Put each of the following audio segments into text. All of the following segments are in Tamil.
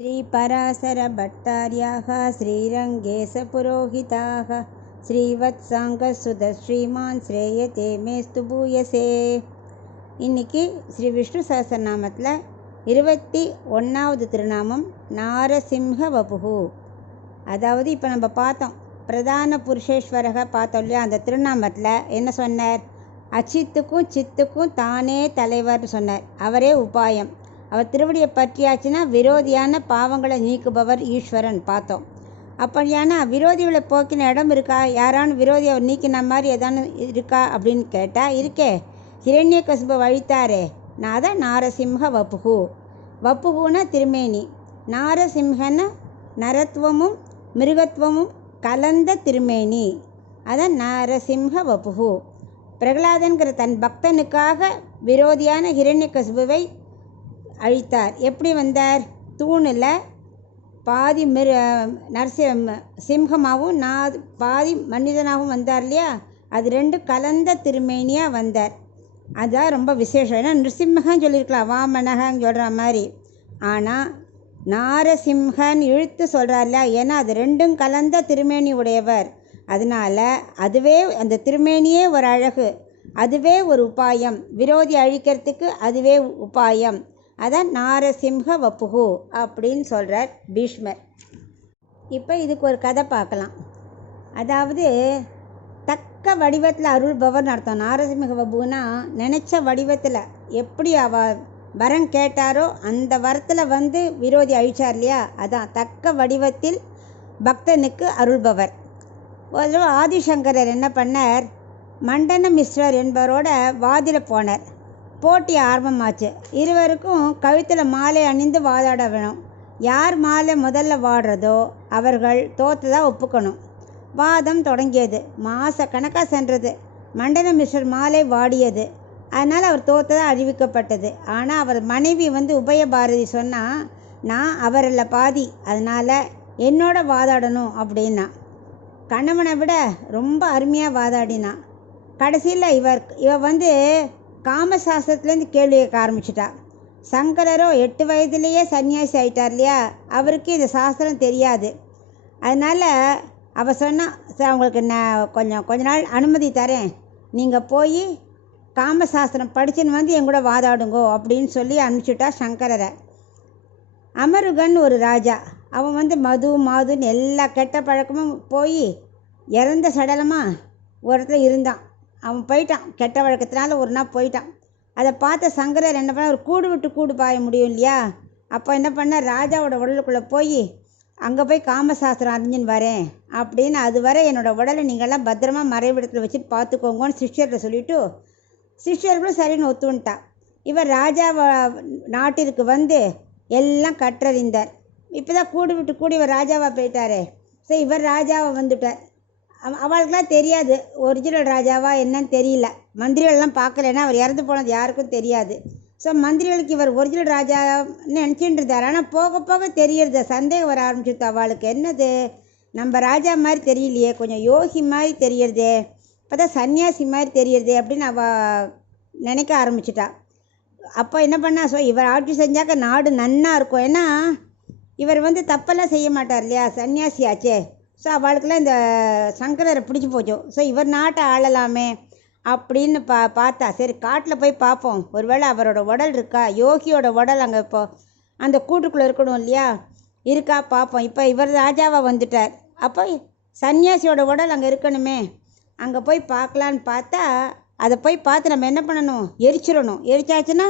श्रीपराशरभट्टार्याः श्रीरङ्गेशपुरोहिताः श्रीवत्साङ्गसुधश्रीमान् श्रेयते मेस्तु பூயசே. இன்னைக்கு ஸ்ரீ விஷ்ணு சஹஸ்ரநாமத்தில் 21வது திருநாமம் நாரசிம்ஹ வபுகு. அதாவது இப்போ நம்ம பார்த்தோம், பிரதான புருஷேஸ்வரக பார்த்தோம் இல்லையா. அந்த திருநாமத்தில் என்ன சொன்னார்? அச்சித்துக்கும் சித்துக்கும் தானே தலைவர்னு சொன்னார். அவரே உபாயம். அவர் திருவடியை பற்றியாச்சுன்னா விரோதியான பாவங்களை நீக்குபவர் ஈஸ்வரன் பார்த்தோம். அப்படியானா விரோதிகளை போக்கின இடம் இருக்கா? யாரானு விரோதியை அவர் நீக்கின மாதிரி ஏதானு இருக்கா அப்படின்னு கேட்டால் இருக்கே. ஹிரண்யகசிபை வழித்தாரே, நான் தான் நாரசிம்ஹ வப்புகு. வப்புகுன்னா திருமேனி, நாரசிம்ஹன நரத்துவமும் மிருகத்துவமும் கலந்த திருமேனி, அதான் நாரசிம்ஹ வப்புகு. பிரகலாதன்கிற தன் பக்தனுக்காக விரோதியான ஹிரண்யகசிபுவை அழித்தார். எப்படி வந்தார்? தூணில் பாதி சிம்ஹமாகவும் பாதி மனிதனாகவும் வந்தார் இல்லையா. அது ரெண்டு கலந்த திருமேனியாக வந்தார். அதுதான் ரொம்ப விசேஷம். ஏன்னா நிருசிம்மகன்னு சொல்லியிருக்கலாம், வாமனகன்னு சொல்கிற மாதிரி. ஆனால் நாரசிம்ஹன் இழுத்து சொல்கிறார் இல்லையா. ஏன்னா அது ரெண்டும் கலந்த திருமேனி உடையவர். அதனால் அதுவே அந்த திருமேனியே ஒரு அழகு, அதுவே ஒரு உபாயம். விரோதி அழிக்கிறதுக்கு அதுவே உபாயம். அதான் நாரசிம்ஹ வப்புகு அப்படின்னு சொல்கிறார் பீஷ்மர். இப்போ இதுக்கு ஒரு கதை பார்க்கலாம். அதாவது தக்க வடிவத்தில் அருள்பவர்னு அர்த்தம். நாரசிம்ஹ வப்புகுனா நினச்ச வடிவத்தில் எப்படி வரம் கேட்டாரோ அந்த வரத்தில் வந்து விரோதி அழிச்சார் இல்லையா. அதான் தக்க வடிவத்தில் பக்தனுக்கு அருள்பவர். ஒரு ஆதிசங்கரர் என்ன பண்ணார்? மண்டன மிஸ்ரர் என்பவரோட வாதில போனார். போட்டி ஆரம்பமாச்சு. இருவருக்கும் கழுத்தில் மாலை அணிந்து வாதாட வேணும். யார் மாலை முதல்ல வாடுறதோ அவர்கள் தோற்றதாக ஒப்புக்கணும். வாதம் தொடங்கியது. மாத கணக்காக சென்றது. மண்டன மிஸ்ரர் மாலை வாடியது. அதனால் அவர் தோற்றதாக அறிவிக்கப்பட்டது. ஆனால் அவர் மனைவி உபயபாரதி சொன்னால், நான் அவரில் பாதி, அதனால் என்னோட வாதாடணும் அப்படின்னா. கணவனை விட ரொம்ப அருமையாக வாதாடினான். கடைசியில் இவ காமசாஸ்திரத்துலேருந்து கேள்வி கேட்க ஆரம்பிச்சிட்டா. சங்கரரோ 8 வயதுலேயே சன்னியாசி ஆகிட்டார் இல்லையா. அவருக்கு இந்த சாஸ்திரம் தெரியாது. அதனால் அவள் சொன்னால், அவங்களுக்கு நான் கொஞ்ச நாள் அனுமதி தரேன், நீங்கள் போய் காமசாஸ்திரம் படிச்சுன்னு என் கூட வாதாடுங்கோ அப்படின்னு சொல்லி அனுப்பிச்சுட்டா சங்கரரை. அமருகன் ஒரு ராஜா. அவன் மாதுன்னு எல்லா கெட்ட பழக்கமும் போய் இறந்த சடலமாக ஒரு இடத்துல இருந்தான். அவன் போயிட்டான், கெட்ட வழக்கத்தினால ஒரு நாள் போயிட்டான். அதை பார்த்த சங்கரர் என்ன பண்ண, ஒரு கூடு விட்டு கூடு பாய முடியும் இல்லையா. அப்போ என்ன பண்ண, ராஜாவோட உடலுக்குள்ளே போய் அங்கே போய் காமசாஸ்திரம் அறிஞ்சின்னு வரேன் அப்படின்னு, அதுவரை என்னோடய உடலை நீங்கள்லாம் பத்திரமா மறைவிடத்தில் வச்சுட்டு பார்த்துக்கோங்கன்னு சிஷ்யர்கிட்ட சொல்லிவிட்டு, சிஷ்யர்களும் சரின்னு ஒத்துன்ட்டா. இவர் ராஜா நாட்டிற்கு எல்லாம் கற்றறிந்தார். இப்போ தான் கூடு விட்டு கூடி இவர் ராஜாவாக போயிட்டாரே. ஸோ இவர் ராஜாவை வந்துட்டார். அவளுக்கெல்லாம் தெரியாது ஒரிஜினல் ராஜாவா என்னன்னு தெரியல. மந்திரிகளெலாம் பார்க்கலன்னா அவர் இறந்து போனது யாருக்கும் தெரியாது. ஸோ மந்திரிகளுக்கு இவர் ஒரிஜினல் ராஜான்னு நினச்சிட்டு இருந்தார். ஆனால் போக போக தெரியறது, சந்தேகம் வர ஆரம்பிச்சிருது அவளுக்கு. என்னது, நம்ம ராஜா மாதிரி தெரியலையே, கொஞ்சம் யோகி மாதிரி தெரியறதே, இப்போ தான் சன்னியாசி மாதிரி தெரியறதே அப்படின்னு அவள் நினைக்க ஆரம்பிச்சிட்டா. அப்போ என்ன பண்ணா, ஸோ இவர் ஆட்சி செஞ்சாக்க நாடு நன்னா இருக்கும். ஏன்னா இவர் தப்பெல்லாம் செய்ய மாட்டார் இல்லையா, சன்னியாசி ஆச்சே. ஸோ அவளுக்கெல்லாம் இந்த சங்கரரை பிடிச்சி போச்சோ. ஸோ இவர் நாட்டை ஆளலாமே அப்படின்னு பார்த்தா, சரி காட்டில் போய் பார்ப்போம், ஒருவேளை அவரோட உடல் இருக்கா, யோகியோட உடல் அங்கே இப்போ அந்த கூட்டுக்குள்ளே இருக்கணும் இல்லையா, இருக்கா பார்ப்போம். இப்போ இவர் ராஜாவாக வந்துட்டார், அப்போ சன்னியாசியோட உடல் அங்கே இருக்கணுமே, அங்கே போய் பார்க்கலான்னு பார்த்தா, அதை போய் பார்த்து நம்ம என்ன பண்ணணும், எரிச்சிடணும். எரிச்சாச்சுன்னா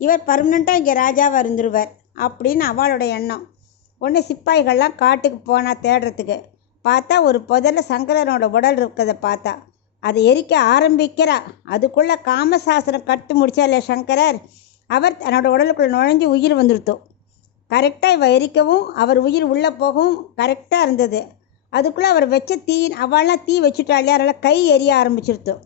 இவர் பர்மனெண்ட்டாக இங்கே ராஜாவாக இருந்துருவார் அப்படின்னு அவளோட எண்ணம். உடனே சிப்பாய்கள்லாம் காட்டுக்கு போனால் தேடுறதுக்கு பார்த்தா, ஒரு புதல்ல சங்கரனோட உடல் இருக்கிறத பார்த்தா, அதை எரிக்க ஆரம்பிக்கிறா. அதுக்குள்ளே காமசாஸ்திரம் கட்டு முடிச்சாலே சங்கரர், அவர் தன்னோட உடலுக்குள்ளே நுழைஞ்சு உயிர் வந்துருத்தோம். கரெக்டாக இவ எரிக்கவும் அவர் உயிர் உள்ளே போகவும் கரெக்டாக இருந்தது. அதுக்குள்ளே அவர் வச்ச அவள்லாம் தீ வச்சுட்டாலே, அதனால் கை எரிய ஆரம்பிச்சிருத்தோம்.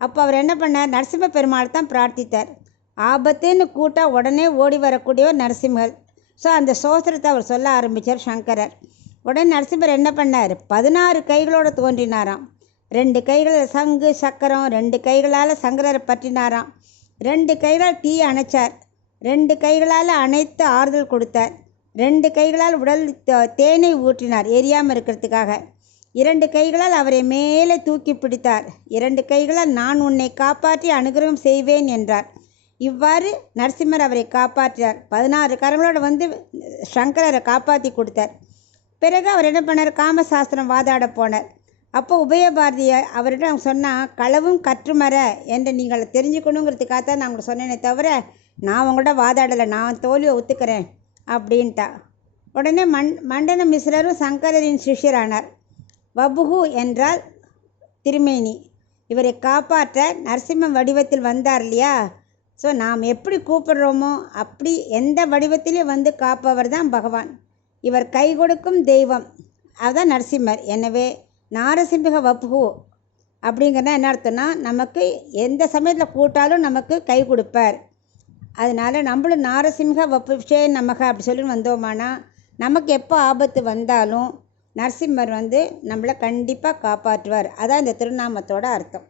அப்போ அவர் என்ன பண்ணார், நரசிம்ம பெருமாள் தான் பிரார்த்தித்தார். ஆபத்துன்னு கூட்டா உடனே ஓடி வரக்கூடியவர் நரசிம்மர். ஸோ அந்த சோஸ்திரத்தை அவர் சொல்ல ஆரம்பித்தார் சங்கரர். உடனே நரசிம்மர் என்ன பண்ணார், 16 கைகளோடு தோன்றினாராம். 2 கைகளில் சங்கு சக்கரம், 2 கைகளால் சங்கரரை பற்றினாராம். 2 கைகளால் தீ அணைச்சார். 2 கைகளால் அணைத்து ஆறுதல் கொடுத்தார். 2 கைகளால் உடல் தேனை ஊற்றினார் எரியாமல் இருக்கிறதுக்காக. 2 கைகளால் அவரை மேலே தூக்கி பிடித்தார். 2 கைகளால் நான் உன்னை காப்பாற்றி அனுகிரகம் செய்வேன் என்றார். இவ்வாறு நரசிம்மர் அவரை காப்பாற்றினார். 16 கரங்களோடு வந்து சங்கரரை காப்பாற்றி கொடுத்தார். பிறகு அவர் என்ன பண்ணார், காமசாஸ்திரம் வாதாட போனார். அப்போ உபயபாரதியார் அவரிடம் சொன்னால், களவும் கற்றுமர என்று நீங்கள் தெரிஞ்சுக்கணுங்கிறதுக்காக தான் நான் உங்களுக்கு சொன்னேனே தவிர நான் உங்கள்கிட்ட வாதாடலை, நான் தோல்வியை ஒத்துக்கிறேன் அப்படின்ட்டா. உடனே மண்டன மிஸ்ரரும் சங்கரரின் சிஷ்யரானார். வபுகு என்றால் திருமேனி. இவரை காப்பாற்ற நரசிம்ம வடிவத்தில் வந்தார் இல்லையா. ஸோ நாம் எப்படி கூப்பிடுறோமோ அப்படி எந்த வடிவத்திலையும் வந்து காப்பவர் தான் பகவான். இவர் கை கொடுக்கும் தெய்வம், அதுதான் நரசிம்மர். எனவே நாரசிம்மிக வபுகு அப்படிங்கிறனா என்ன அர்த்தம்னா, நமக்கு எந்த சமயத்தில் கூட்டாலும் நமக்கு கை கொடுப்பார். அதனால் நம்மளும் நாரசிம்ஹ வபுஷே நமக அப்படி சொல்லி வந்தோமானா நமக்கு எப்போ ஆபத்து வந்தாலும் நரசிம்மர் வந்து நம்மளை கண்டிப்பாக காப்பாற்றுவார். அதான் இந்த திருநாமத்தோட அர்த்தம்.